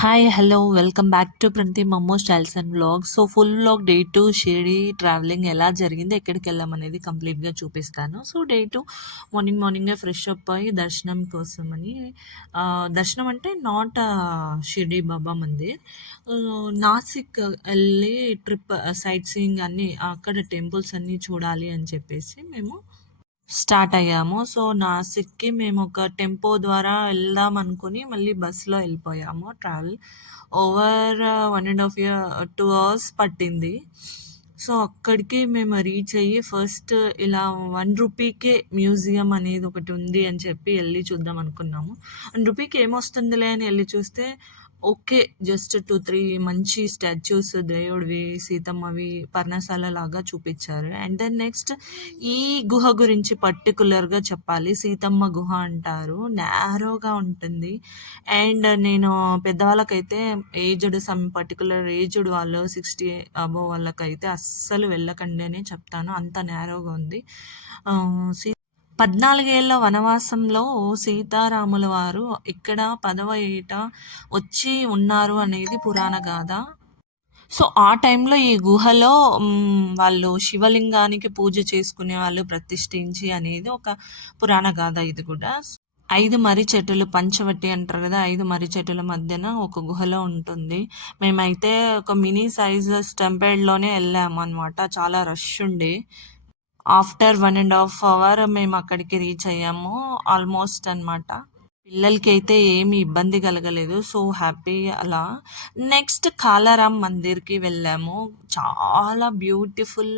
Hi hello welcome back to Preethi మమ్మో styles and vlog so full blog day two Shirdi travelling ఎలా జరిగింది ఎక్కడికి వెళ్ళాం అనేది కంప్లీట్గా చూపిస్తాను. సో డే టు మార్నింగ్ మార్నింగే ఫ్రెష్ అప్ అయ్యి దర్శనం కోసం అని దర్శనం అంటే నాట్ షిరిడి బాబా మందిర్. నాసిక్ వెళ్ళి ట్రిప్ సైట్ సీయింగ్ అన్ని అక్కడ టెంపుల్స్ అన్నీ చూడాలి అని చెప్పేసి మేము స్టార్ట్ అయ్యాము. సో నాసిక్కి మేము ఒక టెంపో ద్వారా వెళ్దాం అనుకుని మళ్ళీ బస్సులో వెళ్ళిపోయాము. Travel over one and half year two hours పట్టింది. సో అక్కడికి మేము రీచ్ అయ్యి ఫస్ట్ ఇలా వన్ రూపీకే మ్యూజియం అనేది ఒకటి ఉంది అని చెప్పి వెళ్ళి చూద్దాం అనుకున్నాము. వన్ రూపీకి ఏమొస్తుందిలే అని వెళ్ళి చూస్తే ఓకే జస్ట్ టూ త్రీ మంచి స్టాచ్యూస్ దేవుడివి సీతమ్మవి పర్ణశాల లాగా చూపించారు. అండ్ దెన్ నెక్స్ట్ ఈ గుహ గురించి పర్టికులర్గా చెప్పాలి. సీతమ్మ గుహ అంటారు. నేరోగా ఉంటుంది. అండ్ నేను పెద్దవాళ్ళకైతే ఏజ్డ్ సమ్ పర్టికులర్ ఏజ్డ్ వాళ్ళు సిక్స్టీ అబో వాళ్ళకైతే అస్సలు వెళ్ళకండి అనే చెప్తాను. అంత నేరోగా ఉంది. సీ పద్నాలుగేళ్ళ వనవాసంలో సీతారాముల వారు ఇక్కడ పదవ ఏట వచ్చి ఉన్నారు అనేది పురాణ గాథ. సో ఆ టైంలో ఈ గుహలో వాళ్ళు శివలింగానికి పూజ చేసుకునే వాళ్ళు ప్రతిష్ఠించి అనేది ఒక పురాణ గాథ ఇది కూడా. ఐదు మర్రి చెట్టులు పంచవట్టి అంటారు కదా ఐదు మర్రి చెట్టుల మధ్యన ఒక గుహలో ఉంటుంది. మేమైతే ఒక మినీ సైజ్ స్టెంపేడ్లోనే వెళ్ళాము అనమాట చాలా రష్ ఉండే. After one and half hour మేము అక్కడికి రీచ్ అయ్యాము. ఆల్మోస్ట్ అన్నమాట. పిల్లలకి అయితే ఏమి ఇబ్బంది కలగలేదు. సో హ్యాపీ అలా. నెక్స్ట్ కాలారాం మందిర్కి వెళ్ళాము. చాలా బ్యూటిఫుల్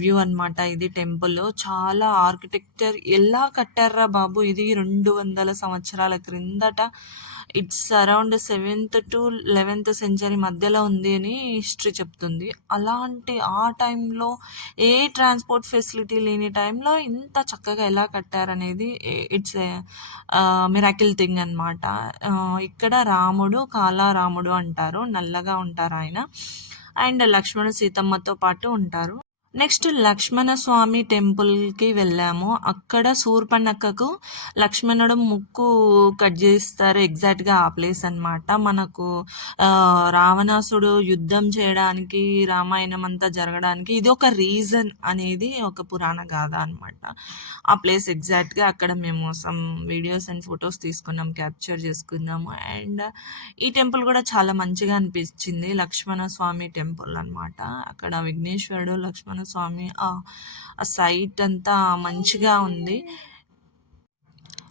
వ్యూ అనమాట ఇది టెంపుల్. చాలా ఆర్కిటెక్చర్ ఎలా కట్టారా బాబు ఇది రెండు వందల సంవత్సరాల క్రిందట. It's around seventh to eleventh century మధ్యలో ఉంది అని హిస్టరీ చెప్తుంది. అలాంటి ఆ టైంలో ఏ ట్రాన్స్పోర్ట్ ఫెసిలిటీ లేని టైంలో ఇంత చక్కగా ఎలా కట్టారనేది ఇట్స్ మిరాకిల్ థింగ్ అనమాట ఇక్కడ రాముడు కాలారాముడు అంటారు నల్లగా ఉంటారు ఆయన. అండ్ లక్ష్మణ సీతమ్మతో పాటు ఉంటారు. నెక్స్ట్ లక్ష్మణ స్వామి టెంపుల్కి వెళ్ళాము. అక్కడ సూర్పణక్కకు లక్ష్మణుడు ముక్కు కట్ చేస్తారు. ఎగ్జాక్ట్గా ఆ ప్లేస్ అన్నమాట. మనకు రావణాసుడు యుద్ధం చేయడానికి రామాయణం అంతా జరగడానికి ఇది ఒక రీజన్ అనేది ఒక పురాణ గాథ అనమాట ఆ ప్లేస్ ఎగ్జాక్ట్గా అక్కడ మేము సమ్ వీడియోస్ అండ్ ఫొటోస్ తీసుకున్నాం క్యాప్చర్ చేసుకున్నాము. అండ్ ఈ టెంపుల్ కూడా చాలా మంచిగా అనిపించింది. లక్ష్మణ స్వామి టెంపుల్ అన్నమాట. అక్కడ విఘ్నేశ్వరుడు లక్ష్మణ స్వామి. ఆ సైట్ అంతా మంచిగా ఉంది.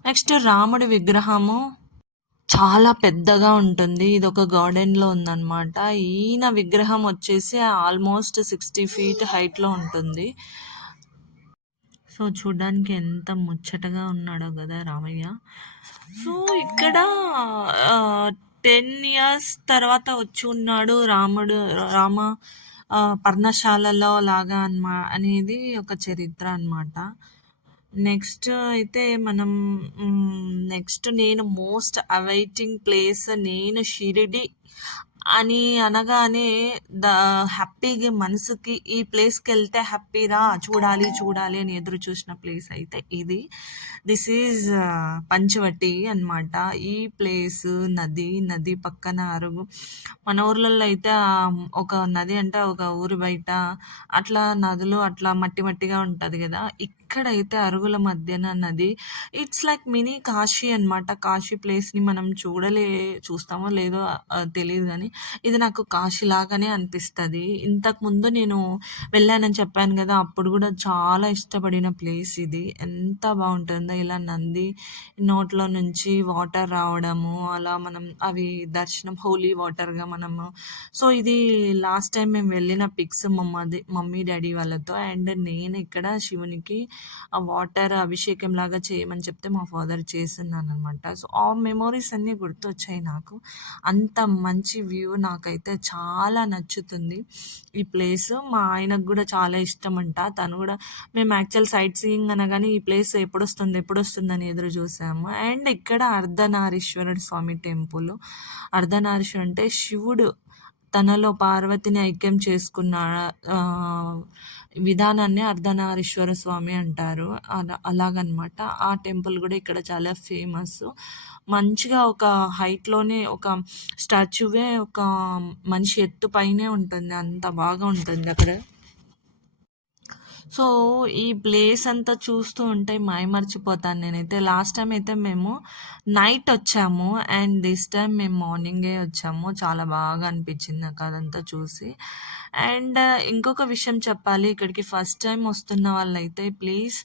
నెక్స్ట్ రాముడి విగ్రహము చాలా పెద్దగా ఉంటుంది. ఇది ఒక గార్డెన్లో ఉందన్నమాట. ఈయన విగ్రహం వచ్చేసి ఆల్మోస్ట్ సిక్స్టీ ఫీట్ హైట్లో ఉంటుంది. సో చూడడానికి ఎంత ముచ్చటగా ఉన్నాడో కదా రామయ్య. సో ఇక్కడ టెన్ ఇయర్స్ తర్వాత వచ్చి ఉన్నాడు రాముడు రామ పర్ణశాలలో లాగా అన్మా అనేది ఒక చరిత్ర అన్నమాట నెక్స్ట్ అయితే మనం నెక్స్ట్ నేను మోస్ట్ అవైటింగ్ ప్లేస్ నేను షిరిడి అని అనగానే ద హ్యాపీగా మనసుకి ఈ ప్లేస్కి వెళ్తే హ్యాపీరా? చూడాలి చూడాలి అని ఎదురు చూసిన ప్లేస్ అయితే ఇది. దిస్ ఈజ్ పంచవటి అన్నమాట. ఈ ప్లేస్ నది నది పక్కన అరుగు. మన ఊర్లలో అయితే ఒక నది అంటే ఒక ఊరు బయట. అట్లా నదులు అట్లా మట్టి మట్టిగా ఉంటుంది కదా. ఇక్కడైతే అరుగుల మధ్యన నది. ఇట్స్ లైక్ మినీ కాశీ అన్నమాట. కాశీ ప్లేస్ని మనం చూడలే చూస్తామో లేదో తెలియదు కానీ ఇది నాకు కాశీ లాగానే అనిపిస్తుంది. ఇంతకు ముందు నేను వెళ్ళానని చెప్పాను కదా అప్పుడు కూడా చాలా ఇష్టపడిన ప్లేస్ ఇది. ఎంత బాగుంటుందో ఇలా నంది నోట్లో నుంచి వాటర్ రావడము అలా మనం అవి దర్శనం హోలీ వాటర్గా మనము. సో ఇది లాస్ట్ టైం మేము వెళ్ళిన పిక్స్ మమ్మది మమ్మీ డాడీ వాళ్ళతో. అండ్ నేను ఇక్కడ శివునికి ఆ వాటర్ అభిషేకం లాగా చేయమని చెప్తే మా ఫాదర్ చేస్తున్నాను అనమాట సో ఆ మెమోరీస్ అన్నీ గుర్తొచ్చాయి నాకు. అంత మంచి వ్యూ నాకైతే చాలా నచ్చుతుంది. ఈ ప్లేస్ మా ఆయనకు కూడా చాలా ఇష్టం అంట తను కూడా మేము యాక్చువల్ సైట్ సీయింగ్ అనగానే ఈ ప్లేస్ ఎప్పుడు వస్తుంది ఎప్పుడు ఎదురు చూసాము. అండ్ ఇక్కడ అర్ధనారీశ్వరుడు స్వామి టెంపుల్. అర్ధనారీశ్వరుడు అంటే శివుడు తనలో పార్వతిని ఐక్యం చేసుకున్న విధానాన్ని అర్ధనారీశ్వర స్వామి అంటారు. అలా అలాగనమాట. ఆ టెంపుల్ కూడా ఇక్కడ చాలా ఫేమస్. మంచిగా ఒక హైట్లోనే ఒక స్టాచ్యూవే ఒక మనిషి ఎత్తు పైనే ఉంటుంది. అంత బాగా ఉంటుంది అక్కడ. సో ఈ ప్లేస్ అంతా చూస్తూ ఉంటే మైమర్చిపోతాను నేనైతే. లాస్ట్ టైం అయితే మేము నైట్ వచ్చాము అండ్ దిస్ టైం మేము మార్నింగే వచ్చాము. చాలా బాగా అనిపించింది నాకు అదంతా చూసి. అండ్ uh, ఇంకొక విషయం చెప్పాలి. ఇక్కడికి ఫస్ట్ టైం వస్తున్న వాళ్ళైతే ప్లీజ్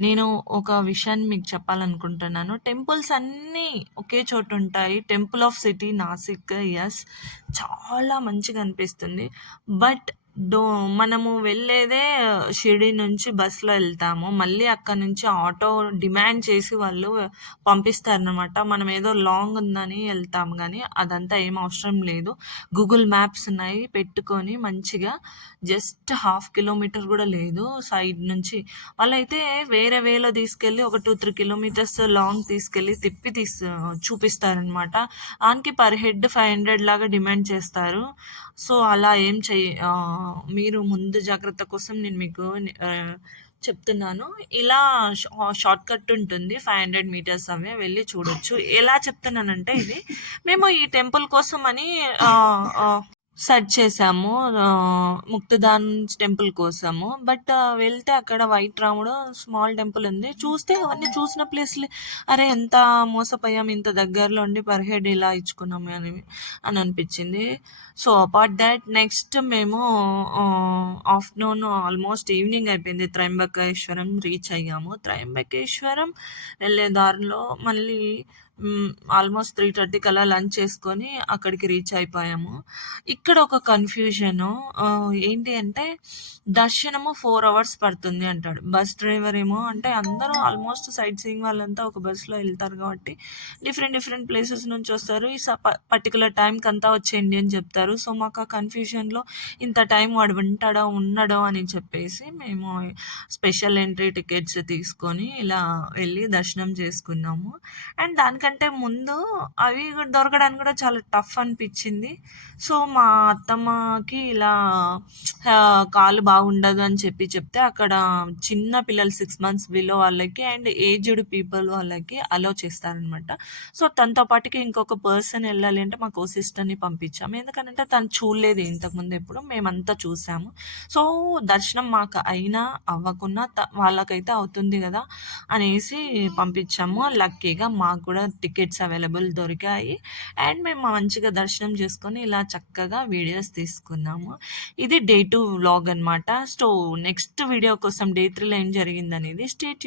నేను ఒక విషయాన్ని మీకు చెప్పాలనుకుంటున్నాను. టెంపుల్స్ అన్నీ ఒకే చోటు ఉంటాయి. Temple of city Nasik is చాలా మంచిగా అనిపిస్తుంది. బట్ డో మనము వెళ్ళేదే షిరిడి నుంచి బస్సులో వెళ్తాము. మళ్ళీ అక్కడ నుంచి ఆటో డిమాండ్ చేసి వాళ్ళు పంపిస్తారనమాట మనం ఏదో లాంగ్ ఉందని వెళ్తాము కానీ అదంతా ఏం అవసరం లేదు. గూగుల్ మ్యాప్స్ ఉన్నాయి పెట్టుకొని మంచిగా జస్ట్ హాఫ్ కిలోమీటర్ కూడా లేదు సైడ్ నుంచి. వాళ్ళైతే వేరే వేలో తీసుకెళ్ళి ఒక టూ త్రీ కిలోమీటర్స్ లాంగ్ తీసుకెళ్ళి తిప్పి తీస్ చూపిస్తారనమాట దానికి పర్ హెడ్ ఫైవ్ హండ్రెడ్ లాగా డిమాండ్ చేస్తారు. సో అలా ఏం చెయ్యి మీరు ముందు జాగ్రత్త కోసం నేను మీకు చెప్తున్నాను. ఇలా షార్ట్ కట్ ఉంటుంది. ఫైవ్ హండ్రెడ్ మీటర్స్ అవే వెళ్ళి చూడొచ్చు. ఎలా చెప్తున్నానంటే ఇది మేము ఈ టెంపుల్ కోసం అని సెర్చ్ చేసాము ముక్తదాన్ టెంపుల్ కోసము. బట్ వెళ్తే అక్కడ వైట్ రాముడు స్మాల్ టెంపుల్ ఉంది. చూస్తే అవన్నీ చూసిన ప్లేస్లే. అరే ఎంత మోసపోయాం ఇంత దగ్గరలో ఉండి పర్ హెడ్ ఇలా ఇచ్చుకున్నాము అని అని అనిపించింది. సో అపార్ట్ దాట్ నెక్స్ట్ మేము ఆఫ్టర్నూన్ ఆల్మోస్ట్ ఈవినింగ్ అయిపోయింది. త్రయంబకేశ్వరం రీచ్ అయ్యాము. త్రయంబకేశ్వరం వెళ్ళే దారిలో మళ్ళీ ఆల్మోస్ట్ త్రీ థర్టీకి అలా లంచ్ చేసుకొని అక్కడికి రీచ్ అయిపోయాము. ఇక్కడ ఒక కన్ఫ్యూజను ఏంటి అంటే దర్శనము ఫోర్ అవర్స్ పడుతుంది అంటాడు. బస్ డ్రైవర్ ఏమో అంటే అందరూ ఆల్మోస్ట్ సైట్ సీయింగ్ వాళ్ళంతా ఒక బస్సులో వెళ్తారు కాబట్టి డిఫరెంట్ డిఫరెంట్ ప్లేసెస్ నుంచి వస్తారు. ఈ పర్టికులర్ టైంకి అంతా వచ్చేయండి అని చెప్తారు. సో మాకు ఆ కన్ఫ్యూజన్లో ఇంత టైం వాడు వింటాడో ఉన్నాడో అని చెప్పేసి మేము స్పెషల్ ఎంట్రీ టికెట్స్ తీసుకొని ఇలా వెళ్ళి దర్శనం చేసుకున్నాము. అండ్ దానికి దానికంటే ముందు అవి దొరకడానికి కూడా చాలా టఫ్ అనిపించింది. సో మా అత్తమ్మకి ఇలా కాలు బాగుండదు అని చెప్పి చెప్తే అక్కడ చిన్న పిల్లలు సిక్స్ మంత్స్ బిలో వాళ్ళకి అండ్ ఏజ్డ్ పీపుల్ వాళ్ళకి అలో చేస్తారనమాట. సో తనతో పాటుకి ఇంకొక పర్సన్ వెళ్ళాలి అంటే మా కో సిస్టర్ని పంపించాము. ఎందుకంటే తను చూడలేదు ఇంతకుముందు ఎప్పుడు మేమంతా చూసాము. సో దర్శనం మాకు అయినా అవ్వకున్నా వాళ్ళకైతే అవుతుంది కదా అనేసి పంపించాము. లక్కీగా మాకు కూడా టికెట్స్ అవైలబుల్ దొరికాయి. అండ్ మేము మంచిగా దర్శనం చేసుకొని ఇలా చక్కగా వీడియోస్ తీసుకున్నాము. ఇది డే టూ వ్లాగ్ అనమాట సో నెక్స్ట్ వీడియో కోసం డే త్రీలో ఏం జరిగిందనేది స్టేట్